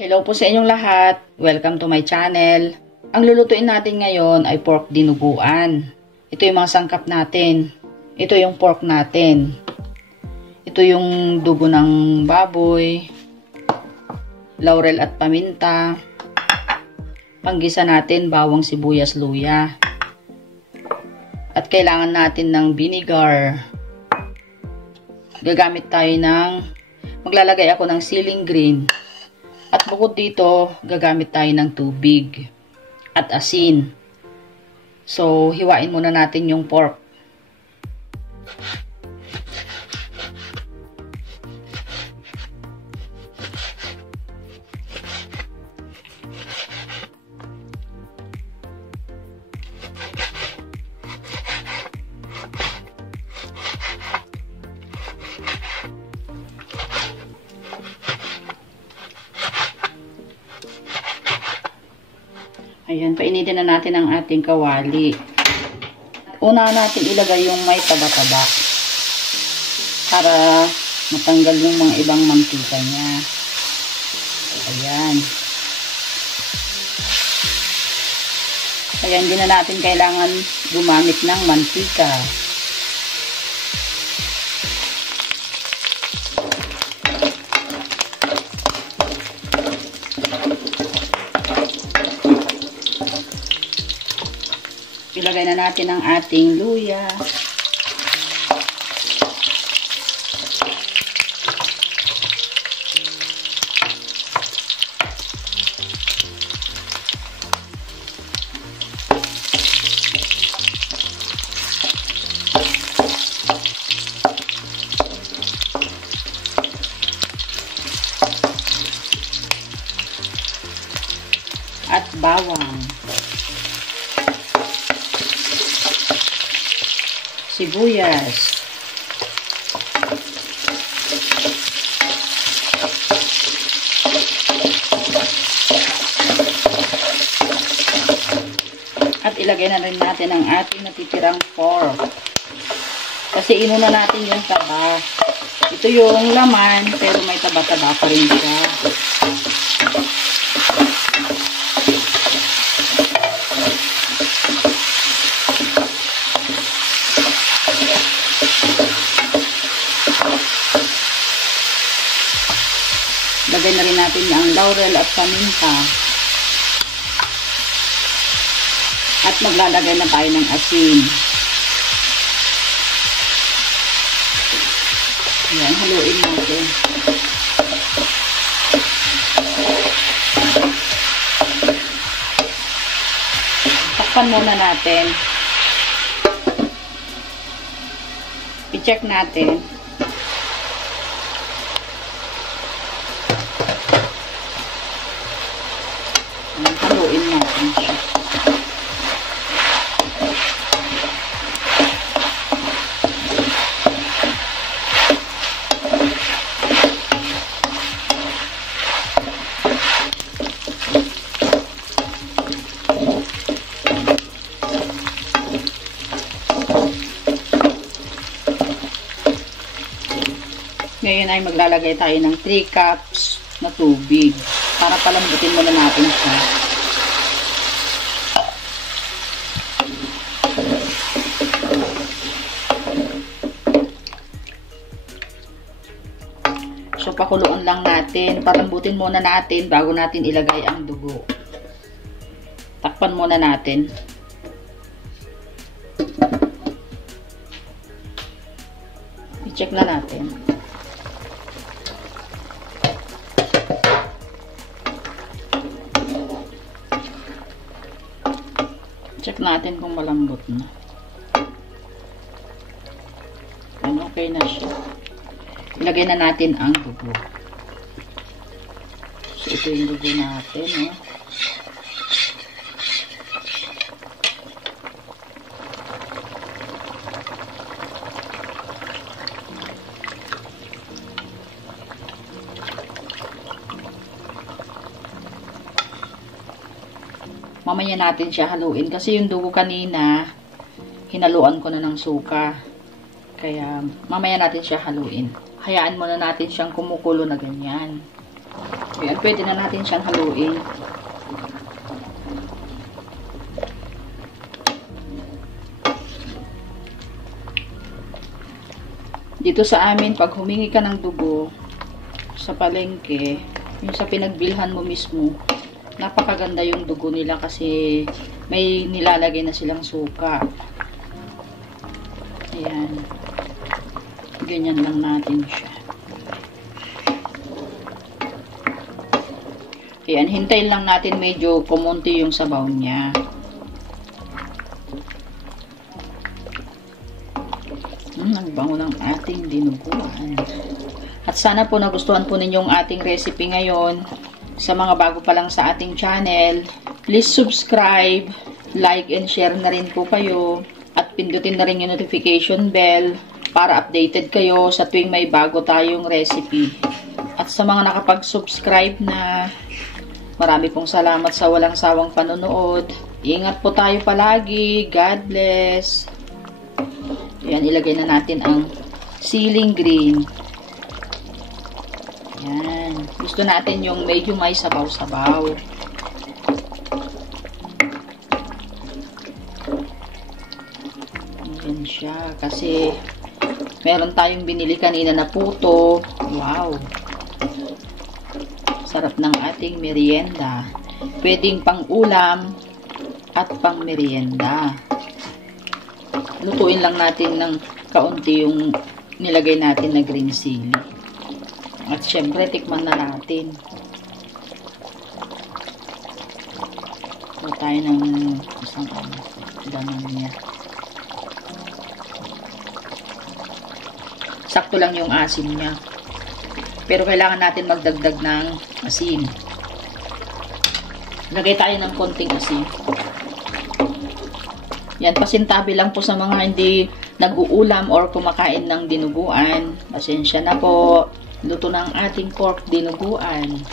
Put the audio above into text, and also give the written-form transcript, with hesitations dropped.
Hello po sa inyong lahat. Welcome to my channel. Ang lulutuin natin ngayon ay pork dinuguan. Ito yung mga sangkap natin. Ito yung pork natin. Ito yung dugo ng baboy, laurel at paminta. Panggisa natin, bawang, sibuyas, luya. At kailangan natin ng vinegar. Gagamit tayo maglalagay ako ng ceiling green. At bukod dito, gagamit tayo ng tubig at asin. So, hiwain muna natin yung pork. Ayan, painitin na natin ang ating kawali. Una natin ilagay yung may taba-taba para matanggal yung mga ibang mantika niya. Ayan. Kaya hindi na natin kailangan gumamit ng mantika. Ilagay na natin ang ating luya. At bawang. Sibuyas. At ilagay na rin natin ang ating natitirang pork. Kasi inuna natin yung taba. Ito yung laman, pero may taba-taba pa rin siya. Lagay na rin natin ang laurel at paminta. At maglalagay na tayo ng asin. Ayan, haluin natin. Takpan muna natin. I-check natin. Haluin natin siya. Ngayon ay maglalagay tayo ng 3 cups na tubig para palambutin muna natin siya. So, pakuluan lang natin. Palambutin muna natin bago natin ilagay ang dugo. Takpan muna natin. I-check na natin. Check natin kung malambot na. Ano, okay na siya. Ilagay na natin ang dugo. So, ito yung dugo natin, eh. Mamaya natin siya haluin kasi yung dugo kanina hinaluan ko na ng suka. Kaya mamaya natin siya haluin. Hayaan muna natin siyang kumukulo na ganyan. Ayan, pwede na natin siyang haluin. Dito sa amin, pag humingi ka ng dugo sa palengke, yung sa pinagbilhan mo mismo, napakaganda yung dugo nila kasi may nilalagay na silang suka. Ayan. Ganyan lang natin siya. Ayan, hintayin lang natin medyo kumunti yung sabaw niya. Ang bango ng ating dinuguan. At sana po nagustuhan po ninyong ating recipe ngayon. Sa mga bago pa lang sa ating channel, please subscribe, like and share na rin po kayo. At pindutin na rin yung notification bell para updated kayo sa tuwing may bago tayong recipe. At sa mga nakapag-subscribe na, marami pong salamat sa walang sawang panonood. Ingat po tayo palagi. God bless. Ayan, ilagay na natin ang ceiling green. Ayan. Gusto natin yung medyo may sabaw-sabaw. Ayan siya. Kasi meron tayong binili kanina na puto. Wow! Sarap ng ating merienda. Pwedeng pang ulam at pang merienda. Lutuin lang natin ng kaunti yung nilagay natin na green chili. At syempre, tikman na natin. Kuha tayo ng isang ganun niya. Sakto lang yung asin niya. Pero kailangan natin magdagdag ng asin. Lagay tayo ng konting asin. Yan, pasintabi lang po sa mga hindi nag-uulam or kumakain ng dinuguan. Pasensya na po. Luto ng ating pork dinuguan.